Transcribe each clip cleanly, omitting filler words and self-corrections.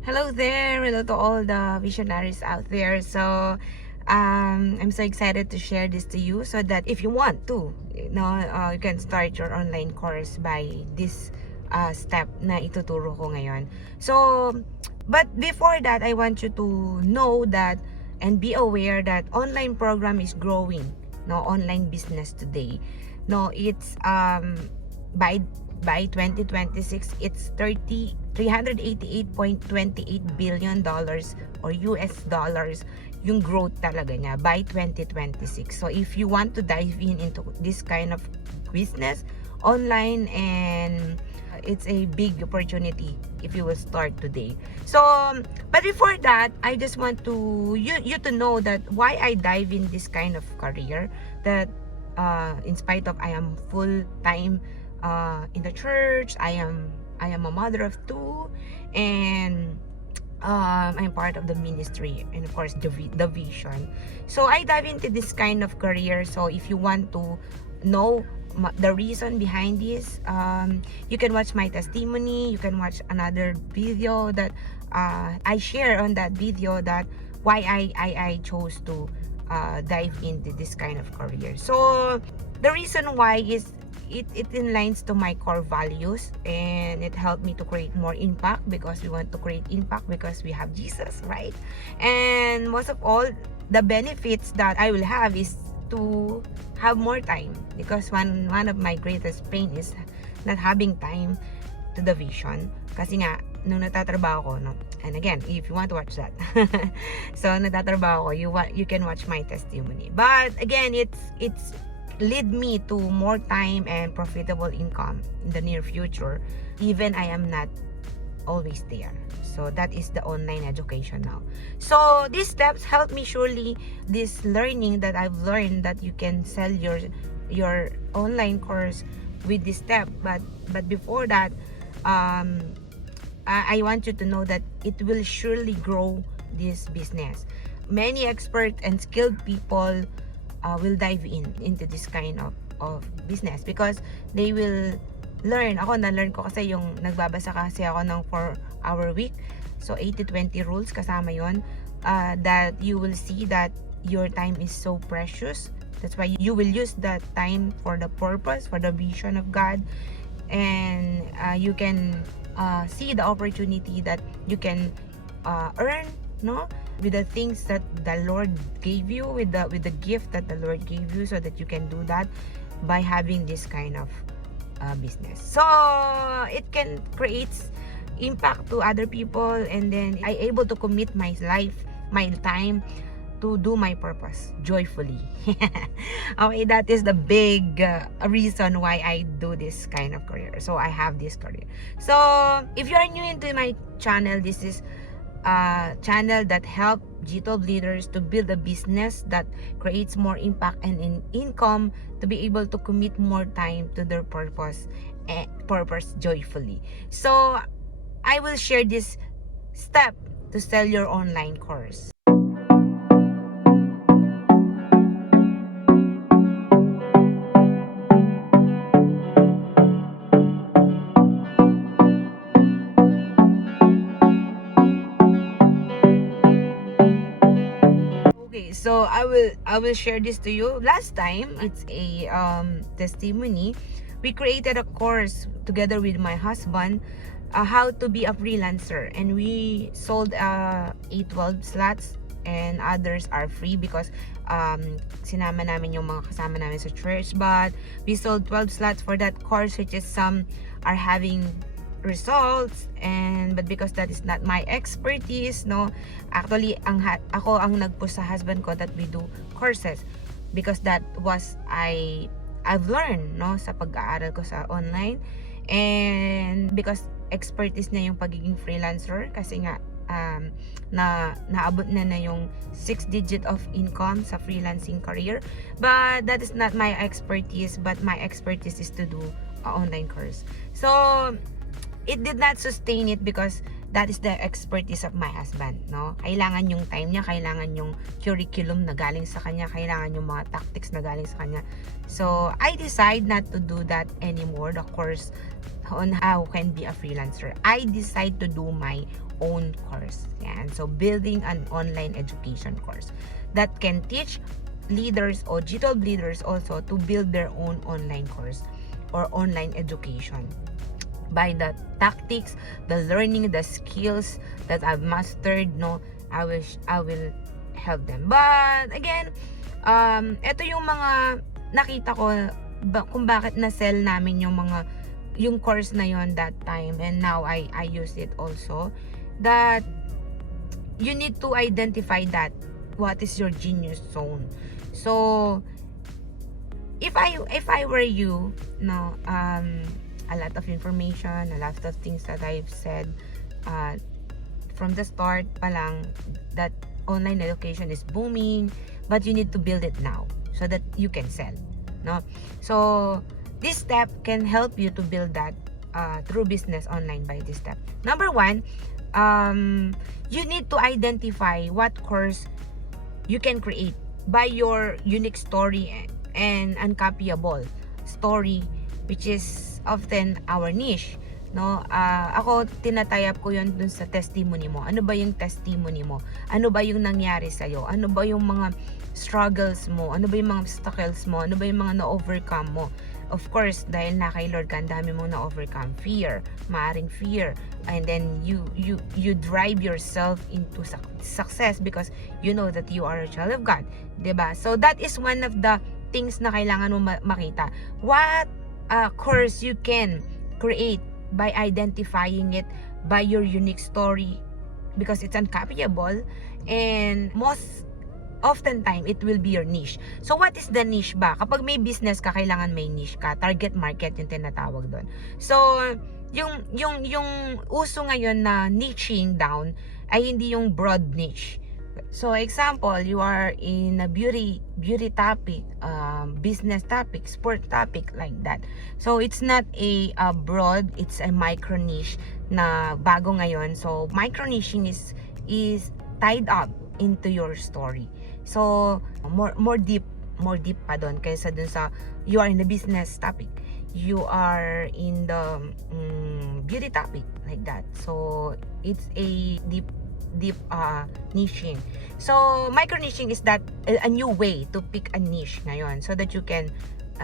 Hello there, hello to all the visionaries out there. So I'm so excited to share this to you so that if you want to, you can start your online course by this step na ituturo ko ngayon. So, but before that, I want you to know that and be aware that online program is growing. No, online business today. No, it's by 2026, it's 388.28 billion dollars or US dollars yung growth talaga niya by 2026. So if you want to dive into this kind of business online, and it's a big opportunity if you will start today. So but before that, I just want to you to know that why I dive in this kind of career, that in spite of I am full time in the church, I am a mother of two, and I'm part of the ministry, and of course the vision. So I dive into this kind of career. So if you want to know the reason behind this, you can watch my testimony. You can watch another video that I share on that video, that why I chose to dive into this kind of career. So the reason why is it aligns to my core values, and it helped me to create more impact, because we want to create impact because we have Jesus, right? And most of all, the benefits that I will have is to have more time, because one of my greatest pain is not having time to the vision. Kasi nga nung nagtatrabaho ko, no, and again, if you want to watch that, so nagtatrabaho ko, you can watch my testimony. But again, it's lead me to more time and profitable income in the near future, even I am not always there. So that is the online education now. So these steps help me surely, this learning that I've learned, that you can sell your online course with this step. But before that, I want you to know that it will surely grow this business. Many expert and skilled people will dive into this kind of business, because they will learn. Ako, na-learn ko kasi yung nagbabasa kasi ako ng 4-hour week. So 80-20 rules, kasama yon, that you will see that your time is so precious. That's why you will use that time for the purpose, for the vision of God. And you can see the opportunity that you can earn, no, with the things that the Lord gave you, with the gift that the Lord gave you, so that you can do that by having this kind of business. So it can create impact to other people, and then I able to commit my life, my time, to do my purpose joyfully. Okay, that is the big reason why I do this kind of career. So I have this career. So if you are new into my channel, this is channel that help G12 leaders to build a business that creates more impact and income, to be able to commit more time to their purpose joyfully. So I will share this step to sell your online course. Okay, so I will share this to you. Last time, it's a testimony. We created a course together with my husband, how to be a freelancer, and we sold 12 slots, and others are free, because sinama namin yung mga kasama namin sa church. But we sold 12 slots for that course, which is some are having results, and but because that is not my expertise, no, actually ako ang nagpush sa husband ko that we do courses, because that was I've learned, no, sa pag-aaral ko sa online, and because expertise na yung pagiging freelancer, kasi nga naabot na yung 6 digit of income sa freelancing career. But that is not my expertise, but my expertise is to do online course. So it did not sustain it, because that is the expertise of my husband, no? Kailangan yung time niya, kailangan yung curriculum na galing sa kanya, kailangan yung mga tactics na galing sa kanya. So I decide not to do that anymore, the course on how can be a freelancer. I decide to do my own course. Yan. So, building an online education course that can teach leaders or G12 leaders also to build their own online course or online education by the tactics, the learning, the skills that I've mastered. No, I will help them. But again, ito yung mga nakita ko kung bakit na-sell namin yung course na yon that time, and now I use it also. That you need to identify that what is your genius zone. So if I were you, no, a lot of information, a lot of things that I've said from the start pa lang, that online education is booming, but you need to build it now so that you can sell, no? So this step can help you to build that through business online by this step. Number 1, you need to identify what course you can create by your unique story and uncopyable story, which is often our niche, no? Ako tinatayap ko yun dun sa testimony mo. Ano ba yung testimony mo? Ano ba yung nangyari sa'yo? Ano ba yung mga struggles mo? Ano ba yung mga obstacles mo? Ano ba yung mga na-overcome mo? Of course, dahil na kay Lord ka, ang dami mong na-overcome. Fear, maaring fear. And then you drive yourself into success because you know that you are a child of God. Diba? So that is one of the things na kailangan mo makita. What course you can create by identifying it by your unique story, because it's uncopyable, and most often time it will be your niche. So what is the niche ba? Kapag may business ka, kailangan may niche ka. Target market yung tinatawag doon. So yung uso ngayon na niching down ay hindi yung broad niche. So example, you are in a beauty topic, business topic, sport topic, like that. So it's not a broad, it's a micro niche na bago ngayon. So micro niching is tied up into your story. So more deep pa doon kaysa dun sa you are in the business topic, you are in the beauty topic, like that. So it's a deep niching. So micro niching is that a new way to pick a niche ngayon so that you can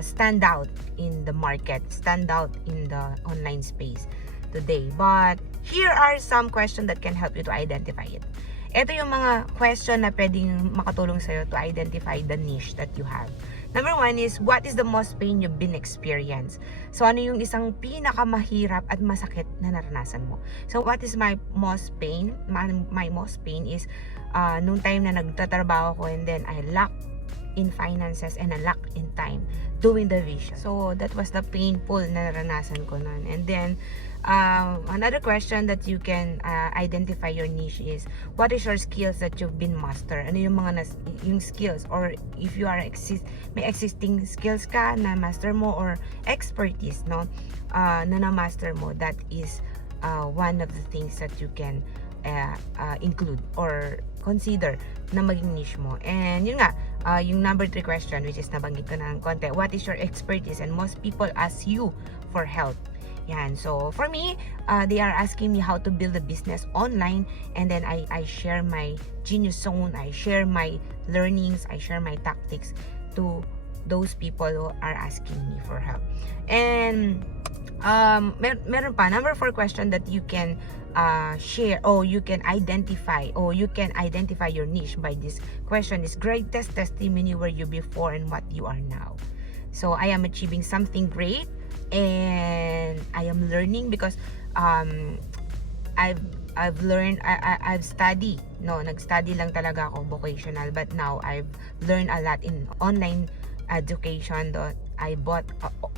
stand out in the market, stand out in the online space today. But here are some questions that can help you to identify it. Ito yung mga question na pwedeng makatulong sa'yo to identify the niche that you have. Number 1 is, what is the most pain you've been experienced? So, ano yung isang pinakamahirap at masakit na naranasan mo? So, what is my most pain? My most pain is, nung time na nagtatrabaho ko and then I lack in finances and I lack in time doing the vision. So, that was the painful na naranasan ko nun. And then, another question that you can identify your niche is, what is your skills that you've been master? Ano yung mga yung skills, or if you are may existing skills ka na master mo, or expertise, no, na master mo, that is one of the things that you can include or consider na maging niche mo. And yun nga, yung number 3 question, which is nabanggit ko na ng konti, what is your expertise? And most people ask you for help. Yan. So, for me, they are asking me how to build a business online, and then I share my genius zone, I share my learnings, I share my tactics to those people who are asking me for help. And meron pa, number 4 question that you can share, or you can identify your niche by this question is, greatest testimony were you before and what you are now. So, I am achieving something great, and I am learning because I've learned, I've studied, nag-study lang talaga ako, vocational, but now I've learned a lot in online education. I bought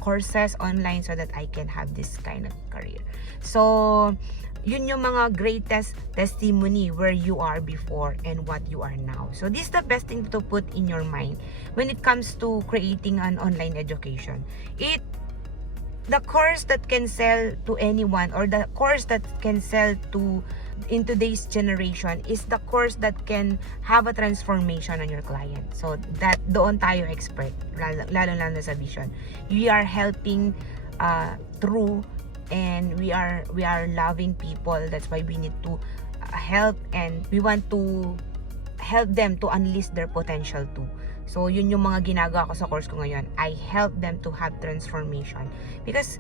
courses online so that I can have this kind of career. So yun yung mga greatest testimony where you are before and what you are now. So this is the best thing to put in your mind when it comes to creating an online education. The course that can sell to anyone, or the course that can sell to in today's generation, is the course that can have a transformation on your client. So that doon tayo expert, lalo sa vision. We are helping through, and we are loving people. That's why we need to help, and we want to help them to unleash their potential too. So yun yung mga ginagawa ko sa course ko ngayon. I help them to have transformation, because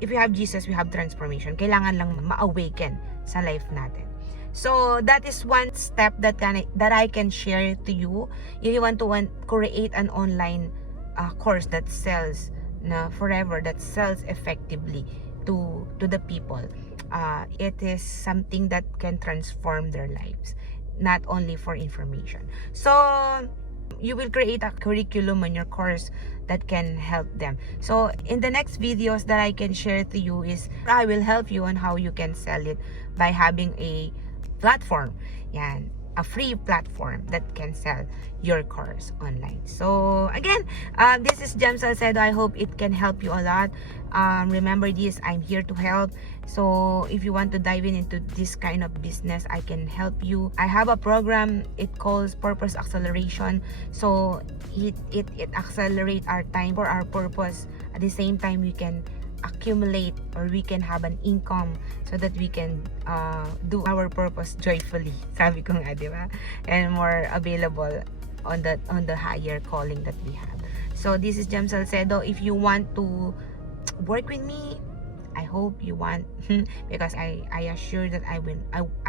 if we have Jesus, we have transformation. Kailangan lang ma-awaken sa life natin. So that is one step that I can share to you. If you want to create an online course that sells na forever, that sells effectively to the people, it is something that can transform their lives, not only for information. So you will create a curriculum on your course that can help them. So in the next videos that I can share to you is I will help you on how you can sell it by having a platform, yan, a free platform that can sell your course online. So again, this is Jhem Salcedo. I hope it can help you a lot. Remember this, I'm here to help. So if you want to dive into this kind of business, I can help you. I have a program, it calls Purpose Acceleration. So it accelerates our time for our purpose. At the same time, we can accumulate, or we can have an income so that we can do our purpose joyfully. Sabi ko nga, di ba? And more available on the higher calling that we have. So this is Jhem Salcedo. If you want to work with me, I hope you want, because I assure that I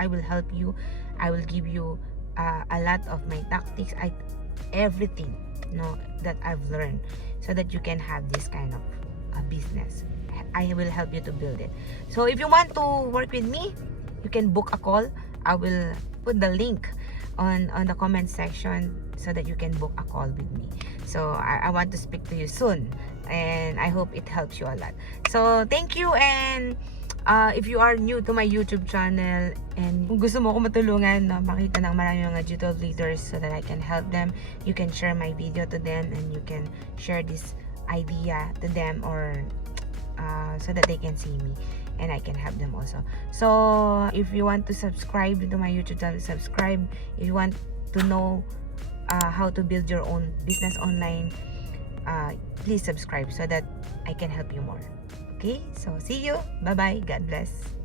will help you. I will give you a lot of my tactics, everything, that I've learned, so that you can have this kind of business. I will help you to build it. So if you want to work with me, you can book a call. I will put the link on the comment section so that you can book a call with me. So I want to speak to you soon, and I hope it helps you a lot. So thank you, and if you are new to my YouTube channel and kung gusto mo ako matulungan na makita ng marami mga G12 leaders so that I can help them, you can share my video to them, and you can share this idea to them, or so that they can see me and I can help them also. So if you want to subscribe to my YouTube channel, subscribe. If you want to know how to build your own business online, please subscribe so that I can help you more. Okay, so see you. Bye bye. God bless.